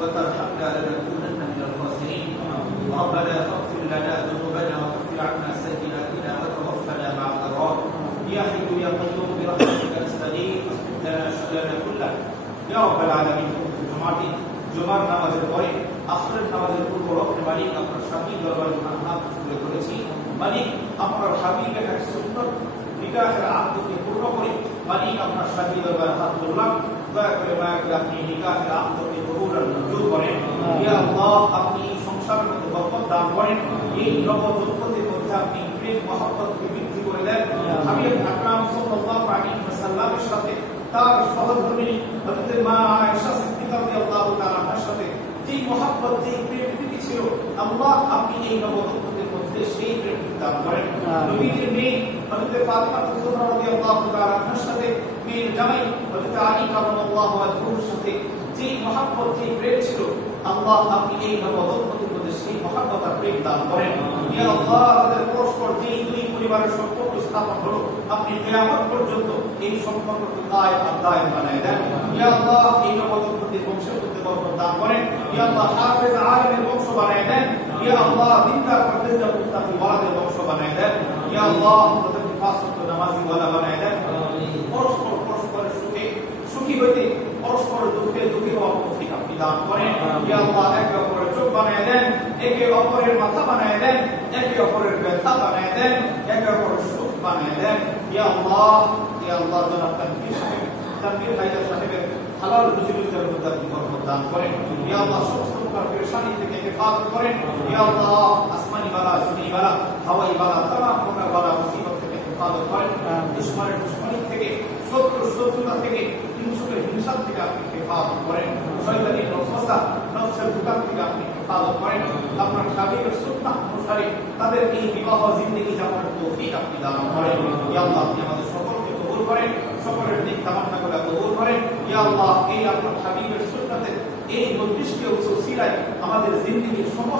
وترحمنا لنكونن من الخاسرين. ربنا فاغفر لنا ذنوبنا وكفر عنا سيئاتنا وتوفنا مع الأبرار. يا حي يا قيوم برحمتك نستغيث اصلح لنا شأننا كله. يا رب العالمين জুমার নামাজের পরে আসরের নামাজের পূর্ব রক্তে মালিক আপনার স্বামী দরবারে হাত তুলে করেছি। মালিক আপনার হাবিবের এক সুন্নত নিকাহের আকদকে পূর্ণ করে মালিক আপনার স্বামী দরবারে হাত তুললাম। দয়া করে মায়া করে আপনি নিকাহের আকদকে কবুল আর মঞ্জুর করেন। ইয়া আল্লাহ, আপনি সংসারের মধ্যে বরকত দান করেন। এই নবদম্পতির মধ্যে আপনি প্রেম মহব্বতকে বৃদ্ধি করে দেন। হাবিব আকরাম সাল্লাল্লাহু আলাইহি ওয়াসাল্লামের সাথে তার সহধর্মিণী হযরত মা আয়েশা সিদ্দিকা রাদিয়াল্লাহু তাআলা আনহার সাথে যে মহব্বত যে প্রেম প্রীতি ছিল, আল্লাহ আপনি এই নবদম্পতির মধ্যে সেই প্রেম দান করেন। নবীর মেয়ে হযরত ফাতিমা রাদিয়াল্লাহু তাআলা আনহার সাথে মেয়ের জামাই হযরত আলী কারামাল্লাহু ওয়াজহুর সাথে যে মহব্বত যে প্রেম ছিল, আল্লাহ আপনি এই নবদম্পতির মধ্যে সেই মহব্বত আর প্রেম দান করেন। ইয়া আল্লাহ, তাদের পরস্পর যে দুই পরিবারের সম্পর্ক স্থাপন হলো, আপনি কিয়ামত পর্যন্ত এই সম্পর্ককে দায় বানায় দেন। ইয়া আল্লাহ, এই নবদম্পতির বংশের মধ্যে বরকত দান করেন। ইয়া আল্লাহ, হাফেজ আলেমের বংশ বানায় দেন। ইয়া আল্লাহ, দিনদার পরহেজগার মুত্তাকি ওয়ালাদের বংশ বানায় দেন। ইয়া আল্লাহ, তাদের পাঁচ ওয়াক্ত নামাজি ওয়ালা বানায় দেন। পরস্পরের সুখে সুখী হইতে পরস্পর দুঃখে দুঃখী হওয়ার তৌফিক আপনি দান করেন। ইয়া আল্লাহ, একে অপরের চোখ বানায় দেন, একে অপরের মাথা বানায় দেন, একে অপরের ব্যথা বানায় দেন, একে অপরের সুখ বানায় দেন। ইয়া আল্লাহ, জনাব তানভীর হায়দার সাহেবের হালাল রুজি-রোজগারের মধ্যে আপনি বরকত দান করেন। ইয়া আল্লাহ, সমস্ত প্রকার পেরেশানি থেকে হেফাজত করেন। ইয়া আল্লাহ, আসমানি বালা, জমিনি বালা, হাওয়াই বালা, তামাম প্রকার বালা মুসিবত থেকে হেফাজত করেন। দুশমনের দুশমনি থেকে, শত্রুতা থেকে, হিংসুকের হিংসা থেকে আপনি হেফাজত করেন। শয়তানি ওয়াসওয়াসা, নফসের দোকান থেকে আপনি হেফাজত করেন। আপনার হাবিবের সুন্নাহ অনুসারে তাদের এই বিবাহ জিন্দেগি যাপনের তৌফিক আপনি দান করেন। ইয়া আল্লাহ, আপনি আমাদের সকলকে কবুল করেন, সকলের দিক তামান্না করে কবুল করেন। ইয়া আল্লাহ, এই আপনার হাবিবের সুন্নাতের এই 32টি উসিলায় আমাদের জিন্দেগির সমস্ত